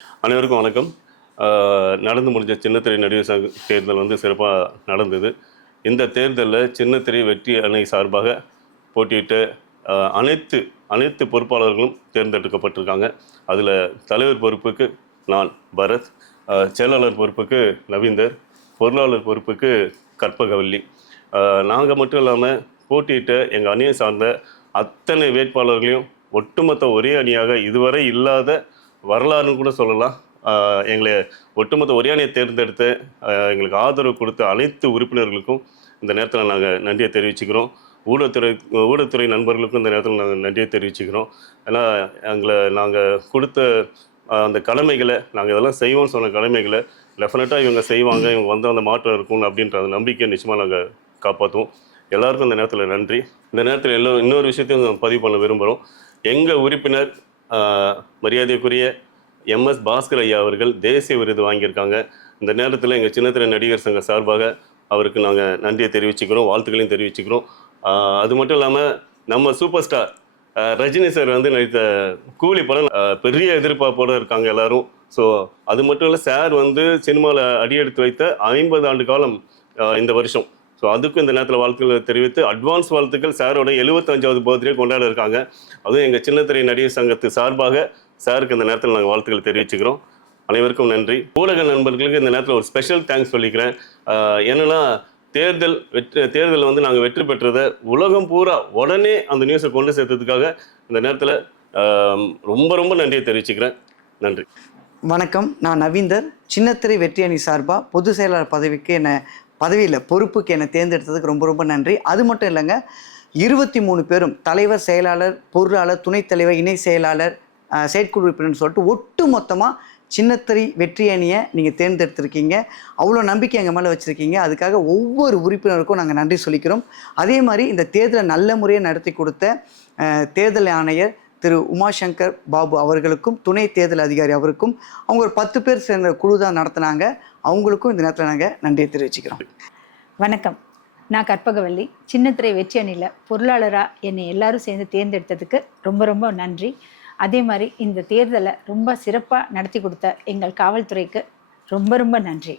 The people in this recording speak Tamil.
அனைவருக்கும் வணக்கம். நடந்து முடிஞ்ச சின்னத்திரை நடிகர் சங்க தேர்தல் வந்து சிறப்பாக நடந்தது. இந்த தேர்தலில் சின்னத்திரை வெற்றி அணி சார்பாக போட்டியிட்ட அனைத்து பொறுப்பாளர்களும் தேர்ந்தெடுக்கப்பட்டிருக்காங்க. அதில் தலைவர் பொறுப்புக்கு நான் பரத், செயலாளர் பொறுப்புக்கு நவீந்தர், பொருளாளர் பொறுப்புக்கு கற்பகவல்லி. நாங்கள் மட்டும் இல்லாமல் போட்டியிட்ட எங்கள் அணியை சார்ந்த அத்தனை வேட்பாளர்களையும் ஒட்டுமொத்த ஒரே அணியாக இதுவரை இல்லாத வரலாறுன்னு கூட சொல்லலாம். எங்களை ஒட்டுமொத்த ஒரே அணியை தேர்ந்தெடுத்து எங்களுக்கு ஆதரவு கொடுத்த அனைத்து உறுப்பினர்களுக்கும் இந்த நேரத்தில் நாங்கள் நன்றியை தெரிவிச்சுக்கிறோம். ஊடகத்துறை நண்பர்களுக்கும் இந்த நேரத்தில் நாங்கள் நன்றியை தெரிவிச்சுக்கிறோம். ஏன்னா நாங்கள் கொடுத்த அந்த கடமைகளை, நாங்கள் இதெல்லாம் செய்வோம்னு சொன்ன கடமைகளை டெஃபினட்டாக இவங்க செய்வாங்க, இவங்க வந்து அந்த மாற்றம் இருக்கும் அப்படின்ற அந்த நம்பிக்கையை நிச்சயமாக நாங்கள் காப்பாற்றுவோம். எல்லாருக்கும் இந்த நேரத்தில் நன்றி. இந்த நேரத்தில் இன்னொரு விஷயத்தையும் பதிவு பண்ண விரும்புகிறோம். எங்கள் உறுப்பினர் மரியாதைக்குரிய MS பாஸ்கர் ஐயா அவர்கள் தேசிய விருது வாங்கியிருக்காங்க. இந்த நேரத்தில் எங்கள் சின்னத்திரை நடிகர் சங்க சார்பாக அவருக்கு நாங்கள் நன்றியை தெரிவிச்சுக்கிறோம், வாழ்த்துக்களையும் தெரிவிச்சுக்கிறோம். அது மட்டும் இல்லாமல் நம்ம சூப்பர் ஸ்டார் ரஜினி சார் வந்து நடித்த கூலி படம் பெரிய எதிர்பார்ப்போடு இருக்காங்க எல்லாரும். ஸோ அது மட்டும் இல்லை, சார் வந்து சினிமாவில் அடியெடுத்து வைத்த 50 ஆண்டு காலம் இந்த வருஷம். ஸோ அதுக்கும் இந்த நேரத்தில் வாழ்த்துக்களை தெரிவித்து அட்வான்ஸ் வாழ்த்துக்கள். சாரோட 75வது பர்த்டே கொண்டாட இருக்காங்க. அதுவும் எங்கள் சின்னத்திரை நடிகர் சங்கத்து சார்பாக சாருக்கு இந்த நேரத்தில் நாங்கள் வாழ்த்துக்கள் தெரிவிச்சுக்கிறோம். அனைவருக்கும் நன்றி. ஊடக நண்பர்களுக்கு இந்த நேரத்தில் ஒரு ஸ்பெஷல் தேங்க்ஸ் சொல்லிக்கிறேன். என்னென்னா தேர்தலில் வந்து நாங்கள் வெற்றி பெற்றதை உலகம் பூரா உடனே அந்த நியூஸை கொண்டு சேர்த்ததுக்காக இந்த நேரத்தில் ரொம்ப ரொம்ப நன்றியை தெரிவிச்சுக்கிறேன். நன்றி. வணக்கம், நான் நவீந்தர். சின்னத்திரை வெற்றி அணி சார்பாக பொதுச் செயலாளர் பொறுப்புக்கு என்னை தேர்ந்தெடுத்ததுக்கு ரொம்ப ரொம்ப நன்றி. அது மட்டும் இல்லைங்க, 23 பேரும் தலைவர், செயலாளர், பொருளாளர், துணைத் தலைவர், இணை செயலாளர், செயற்குழு உறுப்பினர்னு சொல்லிட்டு ஒட்டு மொத்தமாக சின்னத்திரை வெற்றி அணியை நீங்கள் தேர்ந்தெடுத்திருக்கீங்க. அவ்வளோ நம்பிக்கை எங்கள் மேலே வச்சுருக்கீங்க. அதுக்காக ஒவ்வொரு உறுப்பினருக்கும் நாங்கள் நன்றி சொல்லிக்கிறோம். அதே மாதிரி இந்த தேர்தலை நல்ல முறையை நடத்தி கொடுத்த தேர்தல் ஆணையர் திரு உமாசங்கர் பாபு அவர்களுக்கும், துணை தேர்தல் அதிகாரி அவருக்கும், அவங்க ஒரு 10 பேர் சேர்ந்த குழு தான் நடத்தினாங்க. அவங்களுக்கும் இந்த நேரத்தில் நாங்கள் நன்றியை தெரிவிச்சுக்கிறோம். வணக்கம், நான் கற்பகவல்லி. சின்னத்திரை வெற்றி அணியில் பொருளாளராக என்னை எல்லாரும் சேர்ந்து தேர்ந்தெடுத்ததுக்கு ரொம்ப ரொம்ப நன்றி. அதே மாதிரி இந்த தேர்தலை ரொம்ப சிறப்பாக நடத்தி கொடுத்த எங்கள் காவல்துறைக்கு ரொம்ப ரொம்ப நன்றி.